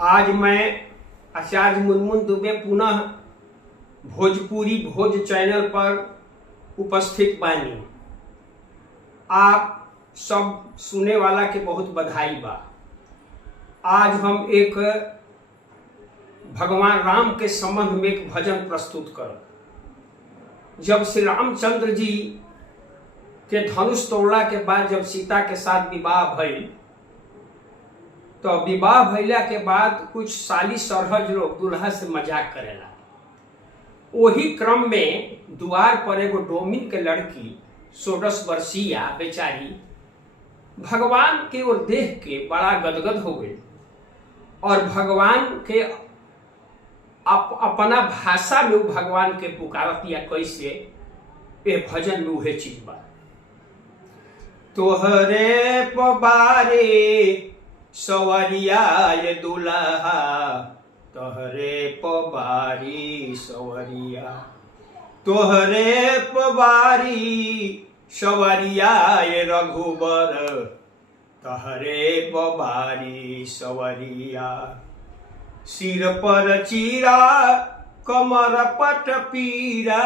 आज मैं आचार्य मुनमुन दुबे पुनः भोजपुरी भोज चैनल पर उपस्थित बानी। आप सब सुने वाला के बहुत बधाई बा। आज हम एक भगवान राम के संबंध में एक भजन प्रस्तुत कर। जब श्री रामचंद्र जी के धनुष तोड़ला के बाद जब सीता के साथ विवाह भइल, तो विवाह भइला के बाद कुछ साली सरहज लोग दूल्हा से मजाक करेला। वही क्रम में द्वार पर एगो डोमिन के लड़की 16 वर्षीय बेचारी भगवान के ओर देख के बड़ा गदगद हो गई और भगवान के अपना भाषा में भगवान के पुकारतिया। कैसे? ए भजन में उहे चीज बा। तोहरे पबारे सवरिया ये दुल्हा, तोहरे पबारी सवरिया, तोहरे पबारी सवरिया ये रघुबर, तोहरे पबारी सवरिया। सिर पर चीरा कमर पट पीरा,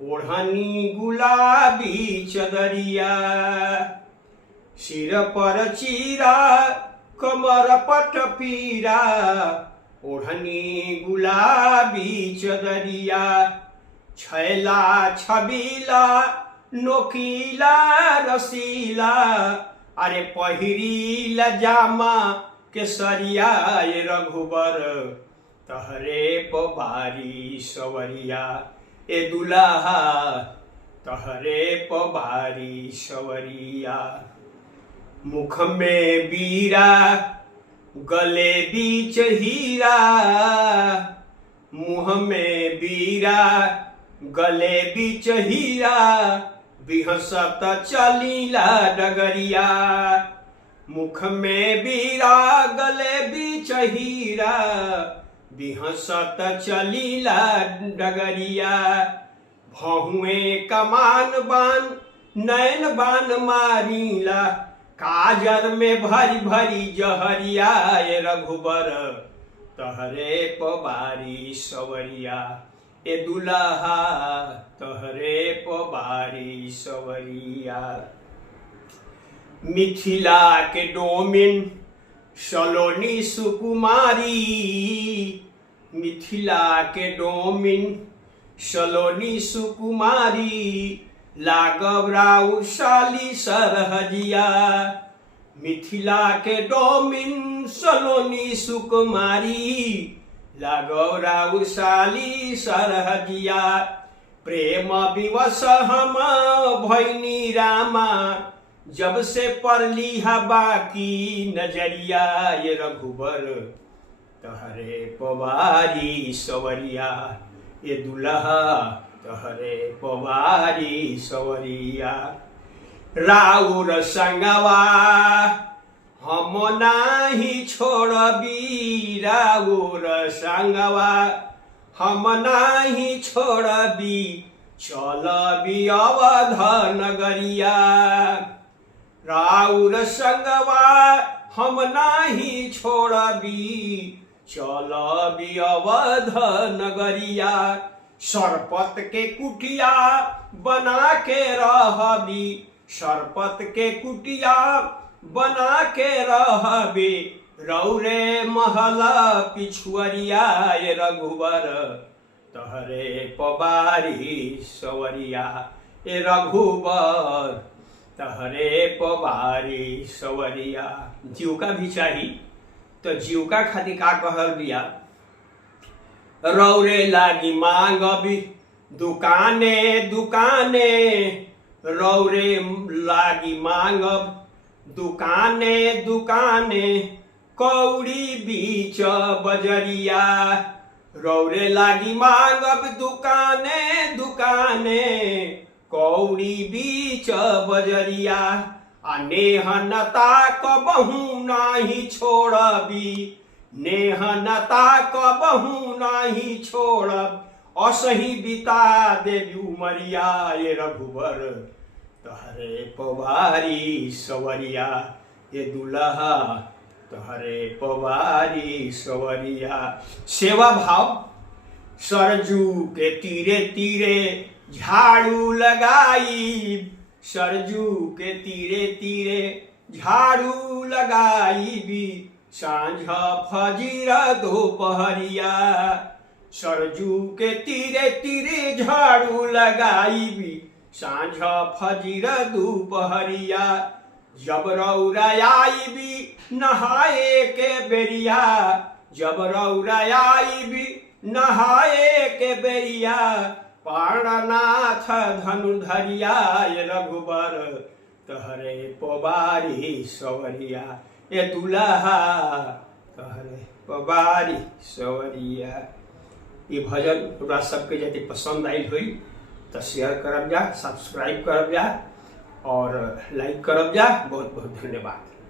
ओढ़नी गुलाबी चदरिया। सिर पर चीरा कमर पट पीरा, ओढ़नी गुलाबी चदरिया। छैला छबीला नोकीला रसीला, अरे पहिरी लजामा केसरिया ये रघुबर, तहरे पबारी सवरिया। ए दुल्हा तहरे पबारी सवरिया। मुख में बीरा गले बीच हीरा, मुँह में बीरा गले बीच हीरा, बिहसत चलीला डगरिया। मुख में बीरा गले बीच हीरा, बिहसत चलीला डगरिया। भहुए कमान बान नैन बान मारीला, काजर में भरी भरी जहरिया ये रघुबर, तहरे पबारी सवरिया। ए दुल्हा तहरे पबारी सवरिया। मिथिला के डोमिन सलोनी सुकुमारी, मिथिला के डोमिन सलोनी सुकुमारी, लागव राउ साली सरहजिया। मिथिला के डोमिन सलोनी सुकुमारी, लागव राउ साली सरहजिया। प्रेम विवश हम भैनी रामा, जब से परली हवा की नजरिया ये रघुबर, तहरे पवारी सवरिया। ये दुल्हा तहरे पवारी सवरिया। राउर संगवा हम नाही छोड़बी, राउर संगवा हम नाही छोड़बी, चलबी अवध नगरिया। राउर संगवा हम नाही छोड़बी, चलबी अवध नगरिया। सरपत के कुटिया बना के रहबी, सरपत के कुटिया बना के रहबी, रौरे महला पिछुअरिया ये रघुबर, तहरे पबारी सवरिया। ए रघुबर तहरे पबारी सवरिया। जीविका भी चाहिए, तो जीविका खातिर का कहल बिया? रौरे लागी मांगबी दुकाने दुकाने, रौरे लागी मांगब दुकाने दुकाने, कौड़ी बीच बजरिया। रौरे लागी मांगब दुकाने दुकाने, कौड़ी बीच बजरिया। आ नेहनता कबहू नाही छोड़बी, नेहनता कबहू नाही छोड़ब, असही बिता देवी उमरिया ये रघुबर, तहरे पवारी सवरिया। ये दुल्हा तहरे पवारी सवरिया। सेवा भाव। सरजू के तीरे तीरे झाड़ू लगाई, सरजू के तीरे तीरे झाड़ू लगाई भी, सांझ फजीर दोपहरिया। सरजू के तीरे तीरे झाड़ू लगाई भी, सांझ फजीर दोपहरिया। जब रौरा आई भी नहाए के बेरिया, जब रौरा आई भी नहाए के बेरिया। प्राणनाथ धनुधरिया रघुबर तहरे पवारी सवरिया। ये दुल्हा तहरे पवारी सवरिया। ये भजन पूरा सबके यदि पसंद आई हुई तो शेयर करब जा, सब्सक्राइब करब जा और लाइक करब जा। बहुत बहुत धन्यवाद।